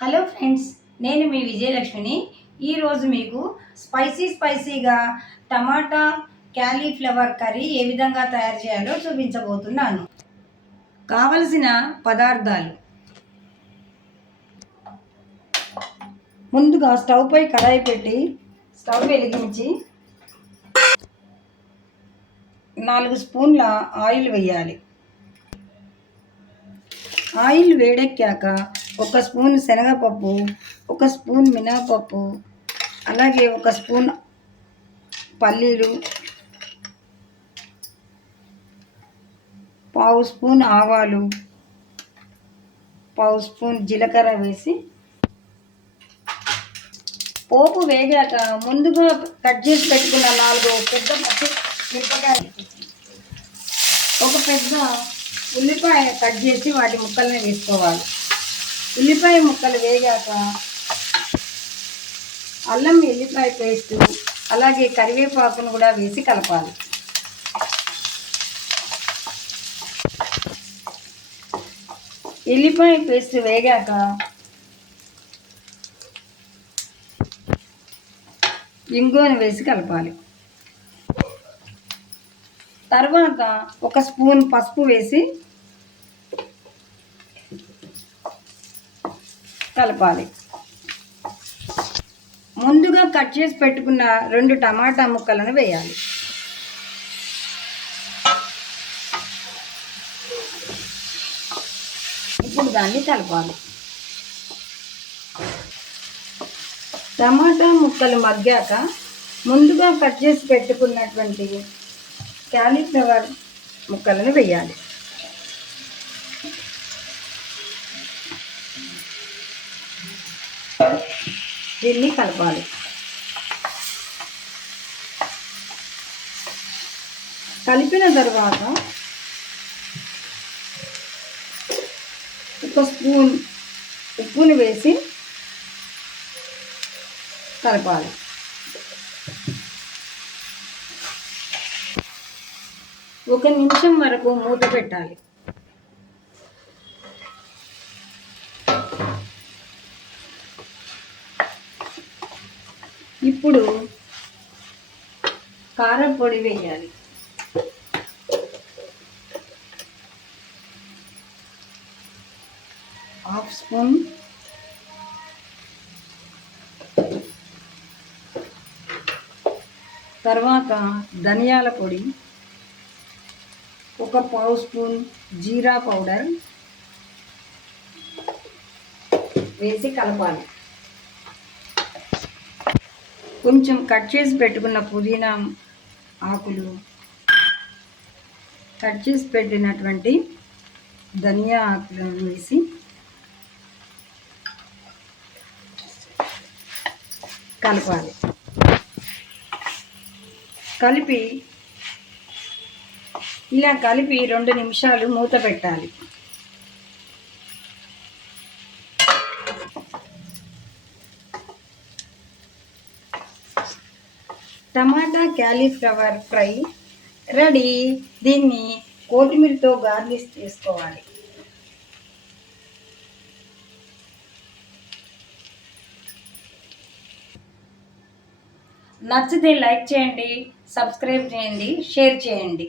Hello friends, నేను మీ విజయలక్ష్మిని. ఈరోజు మీకు స్పైసీగా టమాటా క్యాలీఫ్లవర్ కర్రీ ఏ విధంగా తయారు చేయాలో చూపించబోతున్నాను. కావలసిన పదార్థాలు: ముందుగా స్టవ్ పై కడాయి పెట్టి స్టవ్ వెలిగించి 4 స్పూన్ల ఆయిల్ వేయాలి. ఆయిల్ వేడెక్కాక 1 స్పూన్ శనగపప్పు, 1 స్పూన్ మినపప్పు, అలాగే 1 స్పూన్ పల్లీలు, 1/2 స్పూన్ ఆవాలు, 1/2 స్పూన్ జీలకర్ర వేసి పోపు వేగాక ముందుగా కట్ చేసి పెట్టుకున్న 4 పెద్ద మిరపకాయలు, ఒక పెద్ద ఉల్లిపాయ కట్ చేసి వాటి ముక్కల్ని వేసుకోవాలి. ఉల్లిపాయ ముక్కలు వేగాక అల్లం వెల్లిపాయ పేస్టు, అలాగే కరివేపాకును కూడా వేసి కలపాలి. ఎల్లిపాయ పేస్ట్ వేగాక ఇంగువను వేసి కలపాలి. తర్వాత 1 స్పూన్ పసుపు వేసి కలపాలి. ముందుగా కట్ చేసి పెట్టుకున్న 2 టమాటా ముక్కలను వేయాలి. ఇప్పుడు దాన్ని కలపాలి. టమాటా ముక్కలు మగ్గాక ముందుగా కట్ చేసి పెట్టుకున్నటువంటి క్యాలీఫ్లవర్ ముక్కలను వేయాలి. దీన్ని కలపాలి. కలిపిన తర్వాత 1 స్పూన్ ఉప్పుని వేసి కలపాలి. ఒక నిమిషం వరకు మూత పెట్టాలి. ఇప్పుడు కారం పొడి వేయాలి. హాఫ్ స్పూన్, తర్వాత ధనియాల పొడి, 1/4 స్పూన్ జీరా పౌడర్ వేసి కలపాలి. కొంచెం కట్ చేసి పెట్టుకున్న పుదీనా ఆకులు, కట్ చేసి పెట్టినటువంటి ధనియా ఆకులను వేసి కలపాలి. ఇలా కలిపి 2 నిమిషాలు మూత పెట్టాలి. టమాటా క్యాలీఫ్లవర్ ఫ్రై రెడీ. దీన్ని కొత్తిమీరతో గార్నిష్ చేసుకోవాలి. నచ్చితే లైక్ చేయండి, సబ్స్క్రైబ్ చేయండి, షేర్ చేయండి.